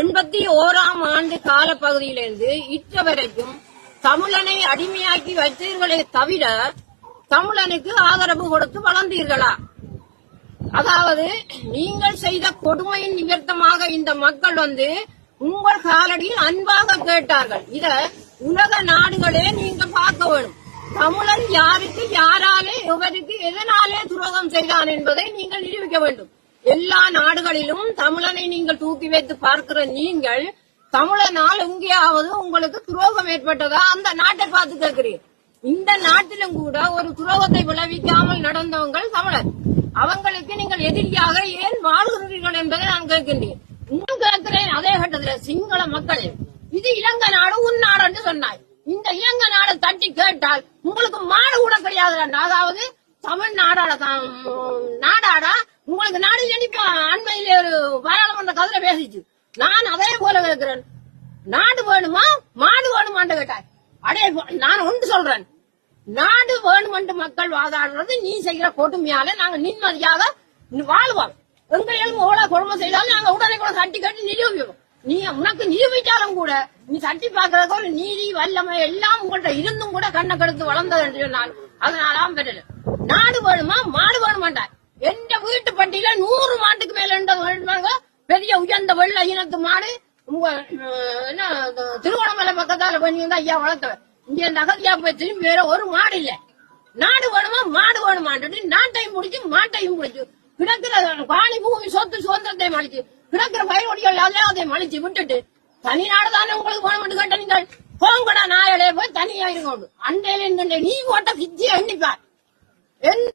எண்பத்தி ஓராம் ஆண்டு காலப்பகுதியிலிருந்து இற்ற வரைக்கும் தமிழனை அடிமையாக்கி வைத்தீர்களே தவிர தமிழனுக்கு ஆதரவு கொடுத்து வளர்ந்தீர்களா? அதாவது நீங்கள் செய்த கொடுமையின் நிமித்தமாக இந்த மக்கள் வந்து உங்கள் காலடியில் அன்பாக கேட்டார்கள். இத உலக நாடுகளே நீங்க பார்க்க வேணும். தமிழன் யாருக்கு யாராலே எவருக்கு எதனாலே துரோகம் செய்தான் என்பதை நீங்கள் நிரூபிக்க வேண்டும். எல்லா நாடுகளிலும் தமிழனை நீங்கள் தூக்கி வைத்து பார்க்கிற நீங்கள் தமிழனால் எங்கேயாவது உங்களுக்கு துரோகம் ஏற்பட்டதா? அந்த நாட்டை பார்த்து கேட்கிறீர்கள் இந்த நாட்டிலும் கூட ஒரு துரோகத்தை விளைவிக்காமல் நடந்தவங்கள் தமிழர். அவங்களுக்கு நீங்கள் எதிரியாக ஏன் வாழ்கிறீர்கள் என்பதை நான் கேட்கின்றேன். இன்னும் கேட்கிறேன் அதே கட்டத்தில் சிங்கள மக்கள் இது இலங்கை நாடு உன் நாடு என்று சொன்னாய். இந்த இலங்கை நாடு தட்டி கேட்டால் உங்களுக்கு மாடு கூட கிடையாது அதாவது தமிழ்நாடாட நாடாடா உங்களுக்கு நாடு நினைப்பா அண்மையில ஒரு பாராளுமன்ற கதிர பேசிச்சு. நான் அதே போல கேட்கிறேன். நாடு வேணுமா? மாடு வேணுமான்னு கேட்டாய் அடே நான் ஒன்று சொல்றேன். நாடு வேணுமென்று மக்கள் வாதாடுறது நீ செய்கிற கொடுமையால நாங்க நிம்மதியாக வாழ்வோம். எங்கள் எவ்வளவு கொடுமை செய்தாலும் நாங்க உடனே கூட சட்டி கட்டி நிரூபிப்போம். நீ உனக்கு நிரூபித்தாலும் கூட நீ சட்டி பாக்குறதுக்கு ஒரு நீதி வல்லமை எல்லாம் உங்கள்கிட்ட இருந்தும் கூட கண்ணை கெடுத்து வளர்ந்தது என்று சொன்னால் அதனாலாம் பெற்றது நாடு வேணுமா? மாடு வேணுமாண்டா மாட்டுக்கு பெரிய உயர்ந்த வெள்ள இனத்து மாடு. உங்க என்ன திருவண்ணாமலை பக்கத்தால பண்ணி ஐயா வளர்த்தவன். இங்க நகதியா போய் திரும்பி வேற ஒரு மாடு இல்ல. நாடு வேணுமா மாடு வேணுமான்னு நாட்டையும் முடிச்சு மாட்டையும் முடிச்சு கிடக்கிற பாணி பூமி சொத்து சுதந்திரத்தை மலிச்சு கிடக்கிற பயிரொடிகள் எல்லாத்தையும் மலிச்சு விட்டுட்டு தனி நாடு தானே உங்களுக்கு வேணும்னு கேட்ட நீங்கள். போங்கடா நாயடைய போய் தனியா இருங்க. அண்டையில நீ போட்ட பிச்சியை எண்ணிப்பார். என்